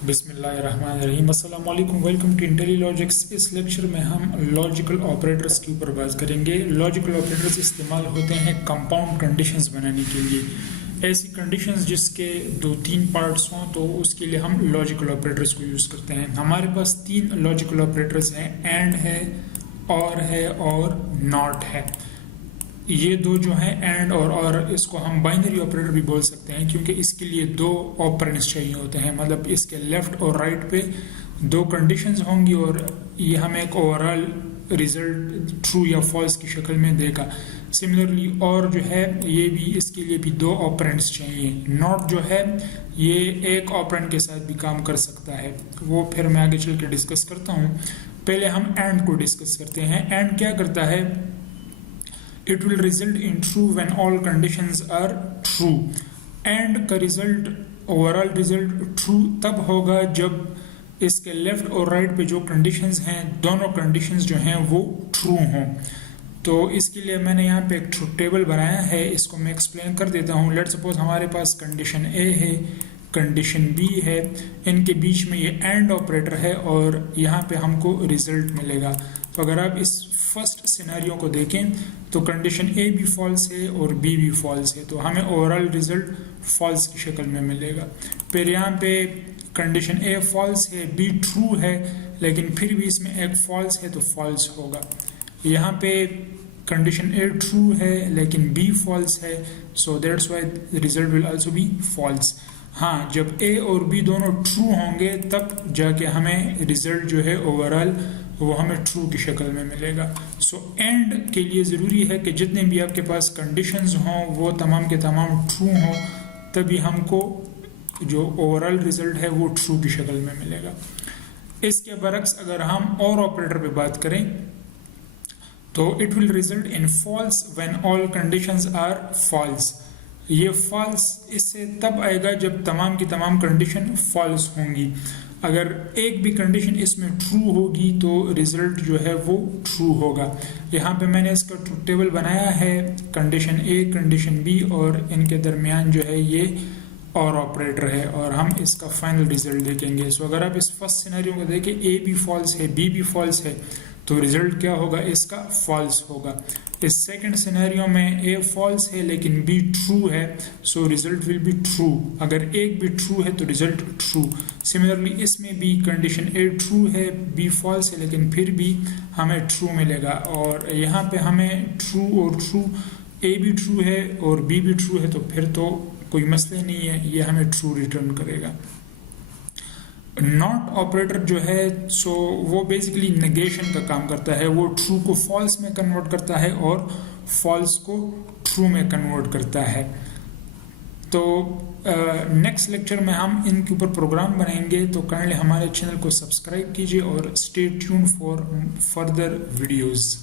बिस्मिल्लाहिर्रहमानिर्रहीम। अस्सलाम वालेकुम। Welcome to IntelliLogics। इस लेक्चर में हम लॉजिकल ऑपरेटर्स के ऊपर बात करेंगे। लॉजिकल ऑपरेटर्स इस्तेमाल होते हैं कंपाउंड कंडीशंस बनाने के लिए। ऐसी कंडीशंस जिसके 2-3 पार्ट्स हों तो उसके लिए हम लॉजिकल ऑपरेटर्स को यूज़ करते हैं। हमारे पास 3 लॉजिकल ऑपरेटर्स हैं, एंड है, और नॉट है। ये दो जो हैं एंड और इसको हम बाइनरी ऑपरेटर भी बोल सकते हैं, क्योंकि इसके लिए 2 ऑपरेंड्स चाहिए होते हैं। मतलब इसके लेफ्ट और राइट पे 2 कंडीशंस होंगी और ये हमें एक ओवरऑल रिजल्ट ट्रू या फॉल्स की शक्ल में देगा। सिमिलरली और जो है ये भी, इसके लिए भी 2 ऑपरेंड्स चाहिए। नॉट जो है ये एक ऑपरेंड के साथ भी काम कर सकता है, वो फिर मैं आगे चल के डिस्कस करता हूँ। पहले हम एंड को डिस्कस करते हैं। एंड क्या करता है? It will result in true when all conditions are true. And का रिजल्ट, ओवरऑल रिजल्ट ट्रू तब होगा जब इसके लेफ्ट और राइट पे जो कंडीशंस हैं, दोनों कंडीशंस जो हैं वो ट्रू हों। तो इसके लिए मैंने यहाँ पे एक टेबल बनाया है, इसको मैं एक्सप्लेन कर देता हूँ। लेट्स सपोज हमारे पास कंडीशन ए है, कंडीशन बी है, इनके बीच में ये एंड ऑपरेटर है और यहाँ पे हमको रिजल्ट मिलेगा। तो अगर आप इस फर्स्ट सिनेरियो को देखें तो कंडीशन ए भी फॉल्स है और बी भी फॉल्स है, तो हमें ओवरऑल रिजल्ट फॉल्स की शक्ल में मिलेगा। फिर यहाँ पे कंडीशन ए फॉल्स है, बी ट्रू है, लेकिन फिर भी इसमें एक फॉल्स है तो फॉल्स होगा। यहाँ पे कंडीशन ए ट्रू है लेकिन बी फॉल्स है, so that's why result will also be false. हाँ, जब ए और बी दोनों ट्रू होंगे तब जाके हमें रिजल्ट जो है ओवरऑल वो हमें ट्रू की शक्ल में मिलेगा। सो एंड के लिए ज़रूरी है कि जितने भी आपके पास कंडीशंस हों वो तमाम के तमाम ट्रू हों, तभी हमको जो ओवरऑल रिजल्ट है वो ट्रू की शक्ल में मिलेगा। इसके बरक्स अगर हम और ऑपरेटर पे बात करें तो it will result in false when all conditions are false. ये फॉल्स इससे तब आएगा जब तमाम की तमाम कंडीशन फॉल्स होंगी। अगर एक भी कंडीशन इसमें ट्रू होगी तो रिजल्ट जो है वो ट्रू होगा। यहाँ पे मैंने इसका टेबल बनाया है, कंडीशन ए, कंडीशन बी और इनके दरमियान जो है ये और ऑपरेटर है और हम इसका फाइनल रिजल्ट देखेंगे। सो अगर आप इस फर्स्ट सिनेरियो को देखें, ए भी फॉल्स है, बी भी फॉल्स है, तो रिजल्ट क्या होगा? इसका फॉल्स होगा। इस सेकंड सिनेरियो में ए फॉल्स है लेकिन बी ट्रू है, so result will be true. अगर एक भी ट्रू है तो रिजल्ट ट्रू। सिमिलरली इसमें भी कंडीशन ए ट्रू है, बी फॉल्स है, लेकिन फिर भी हमें ट्रू मिलेगा। और यहाँ पे हमें ट्रू और ट्रू, ए भी ट्रू है और बी भी ट्रू है, तो फिर तो कोई मसला नहीं है, ये हमें ट्रू रिटर्न करेगा। नॉट ऑपरेटर जो है सो वो बेसिकली नेगेशन का काम करता है। वो ट्रू को फॉल्स में कन्वर्ट करता है और फॉल्स को ट्रू में कन्वर्ट करता है। तो नेक्स्ट लेक्चर में हम इनके ऊपर प्रोग्राम बनाएंगे, तो काइंडली हमारे चैनल को सब्सक्राइब कीजिए और stay tuned for further videos.